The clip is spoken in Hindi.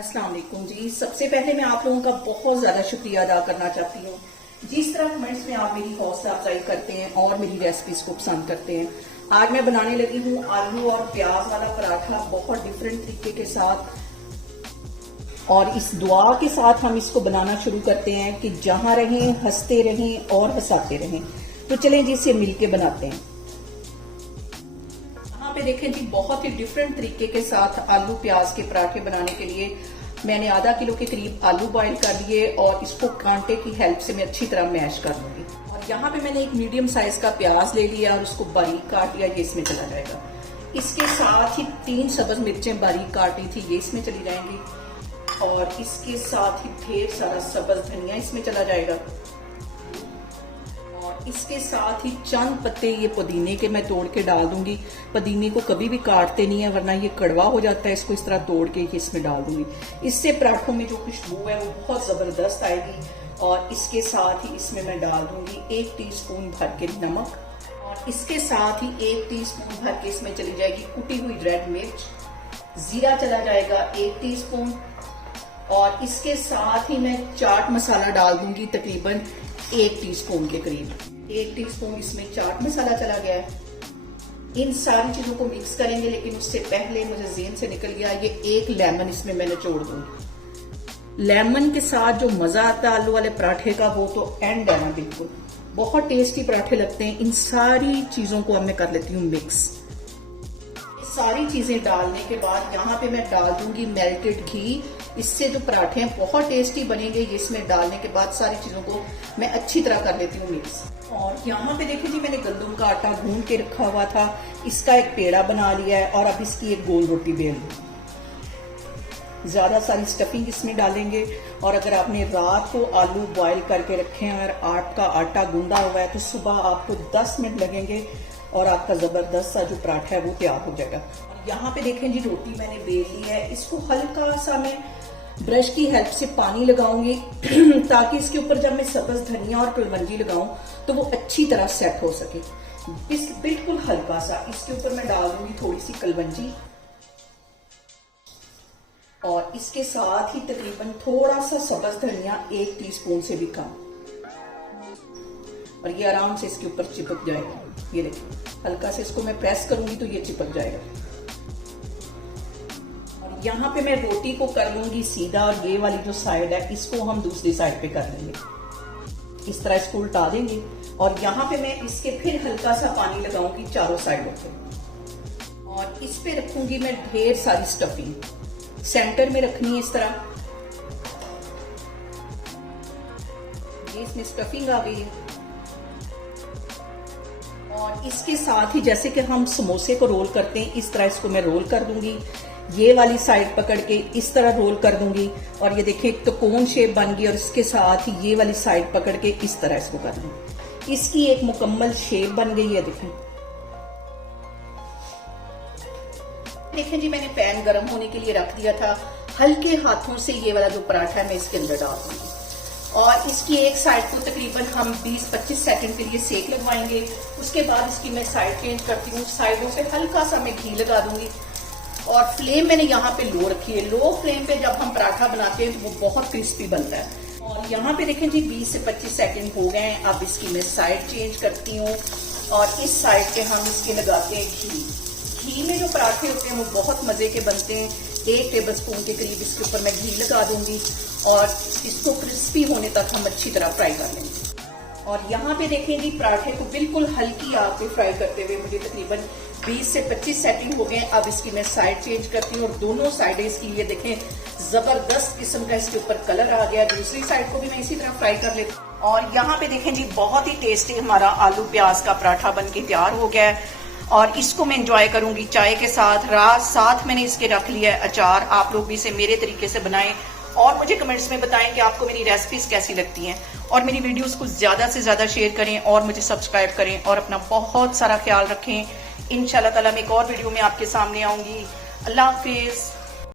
अस्सलाम वालेकुम जी। सबसे पहले मैं आप लोगों का बहुत ज्यादा शुक्रिया अदा करना चाहती हूँ। जिस तरह कमेंट्स में आप मेरी हौसला अफजाई करते हैं और मेरी रेसिपीज को पसंद करते हैं। आज मैं बनाने लगी हूँ आलू और प्याज वाला पराठा बहुत डिफरेंट तरीके के साथ। और इस दुआ के साथ हम इसको बनाना शुरू करते हैं कि जहां रहें हंसते रहें और हंसाते रहें। तो चलें जी इसे मिलके बनाते हैं। यहाँ पे देखें जी बहुत ही डिफरेंट तरीके के साथ आलू प्याज के पराठे बनाने के लिए मैंने आधा किलो के करीब आलू बॉईल कर लिए और इसको कांटे की हेल्प से मैं अच्छी तरह मैश कर लूंगी। और यहाँ पे मैंने एक मीडियम साइज का प्याज ले लिया और उसको बारीक काट लिया, ये इसमें चला जाएगा। इसके साथ ही 3 सब्ज मिर्चें बारीक काटी थी, ये इसमें चली जाएंगी। और इसके साथ ही ढेर सारा सब्ज धनिया इसमें चला जाएगा। और इसके साथ ही चंद पत्ते ये पुदीने के मैं तोड़ के डाल दूंगी। पुदीने को कभी भी काटते नहीं है वरना ये कड़वा हो जाता है। इसको इस तरह तोड़ के इसमें डाल दूंगी। इससे पराठों में जो खुशबू है वो बहुत जबरदस्त आएगी। और इसके साथ ही इसमें मैं डाल दूंगी 1 टीस्पून भर के नमक। और इसके साथ ही 1 टीस्पून भर के इसमें चली जाएगी कुटी हुई रेड मिर्च। जीरा चला जाएगा 1 टीस्पून। और इसके साथ ही मैं चाट मसाला डाल दूंगी तकरीबन 1 टीस्पून के करीब। 1 टीस्पून इसमें चाट मसाला चला गया है। इन सारी चीजों को मिक्स करेंगे, लेकिन उससे पहले मुझे ज़हन से निकल गया ये 1 लेमन इसमें मैंने छोड़ दूंगी। लेमन के साथ जो मजा आता है आलू वाले पराठे का वो तो एंड है ना, बिल्कुल बहुत टेस्टी पराठे लगते हैं। इन सारी चीजों को अब मैं कर लेती हूँ मिक्स। सारी चीजें डालने के बाद यहाँ पे मैं डाल दूंगी मेल्टेड घी। इससे जो पराठे हैं बहुत टेस्टी बनेंगे। इसमें डालने के बाद सारी चीजों को मैं अच्छी तरह कर लेती हूँ मिक्स। और यहाँ पे देखिए जी मैंने गंदम का आटा गूंद के रखा हुआ था, इसका एक पेड़ा बना लिया है और अब इसकी एक गोल रोटी बेल ली। ज्यादा सारी स्टफिंग इसमें डालेंगे। और अगर आपने रात को आलू बॉईल करके रखे हैं और आपका आटा गूंदा हुआ है तो सुबह आपको 10 मिनट लगेंगे और आपका जबरदस्त सा जो पराठा है वो तैयार हो जाएगा। और यहाँ पे देखें जी रोटी मैंने बेल ली है। इसको हल्का सा मैं ब्रश की हेल्प से पानी लगाऊंगी ताकि इसके ऊपर जब मैं सब्ज धनिया और कलवंजी लगाऊं तो वो अच्छी तरह सेट हो सके। बिल्कुल हल्का सा इसके ऊपर मैं डाल दूंगी थोड़ी सी कलवंजी। और इसके साथ ही तकरीबन थोड़ा सा सब्ज धनिया 1 टीस्पून से भी कम। और ये आराम से इसके ऊपर चिपक जाएगा। ये देखिए हल्का से इसको मैं प्रेस करूंगी तो ये चिपक जाएगा। और यहाँ पे मैं रोटी को कर लूंगी सीधा और ये वाली जो साइड है इसको हम दूसरी साइड पे कर लेंगे। इस तरह इसको उल्टा देंगे और यहाँ पे मैं इसके फिर हल्का सा पानी लगाऊंगी चारों साइडों पे। और इस पे रखूंगी मैं ढेर सारी स्टफिंग। सेंटर में रखनी है इस तरह। ये इसमें स्टफिंग आ गई है। और इसके साथ ही जैसे कि हम समोसे को रोल करते हैं इस तरह इसको मैं रोल कर दूंगी। ये वाली साइड पकड़ के इस तरह रोल कर दूंगी और ये देखिए एक त्रिकोण शेप बन गई। और इसके साथ ही ये वाली साइड पकड़ के इस तरह इसको कर दूंगी। इसकी एक मुकम्मल शेप बन गई है। देखें जी मैंने पैन गर्म होने के लिए रख दिया था। हल्के हाथों से ये वाला जो पराठा है मैं इसके अंदर डाल दूंगी। और इसकी एक साइड को तकरीबन हम 20-25 सेकंड के लिए सेक लगवाएंगे। उसके बाद इसकी मैं साइड चेंज करती हूँ। साइडों से हल्का सा मैं घी लगा दूंगी। और फ्लेम मैंने यहाँ पे लो रखी है। लो फ्लेम पे जब हम पराठा बनाते हैं तो वो बहुत क्रिस्पी बनता है। और यहाँ पे देखें जी 20 से 25 सेकंड हो गए हैं। अब इसकी मैं साइड चेंज करती हूँ और इस साइड पे हम इसके लगाते हैं घी। घी में जो पराठे होते हैं वो बहुत मजे के बनते हैं। 1 टेबल स्पून के करीब इसके ऊपर मैं घी लगा दूंगी और इसको क्रिस्पी होने तक हम अच्छी तरह फ्राई कर लेंगे। और यहाँ पे देखें जी पराठे को बिल्कुल हल्की आंच पे फ्राई करते हुए मुझे तकरीबन 20 से 25 सेकंड हो गए। अब इसकी मैं साइड चेंज करती हूँ और दोनों साइडें इसकी ये देखें जबरदस्त किस्म का इसके ऊपर कलर आ गया। दूसरी साइड को भी मैं इसी तरह फ्राई कर लेती हूँ। और यहाँ पे देखें जी बहुत ही टेस्टी हमारा आलू प्याज का पराठा बन के तैयार हो गया है। और इसको मैं एंजॉय करूंगी चाय के साथ। साथ मैंने इसके रख लिया है अचार। आप लोग भी इसे मेरे तरीके से बनाएं और मुझे कमेंट्स में बताएं कि आपको मेरी रेसिपीज कैसी लगती हैं। और मेरी वीडियोस को ज्यादा से ज्यादा शेयर करें और मुझे सब्सक्राइब करें और अपना बहुत सारा ख्याल रखें। इंशाल्लाह ताला मैं एक और वीडियो में आपके सामने आऊंगी। अल्लाह हाफिज।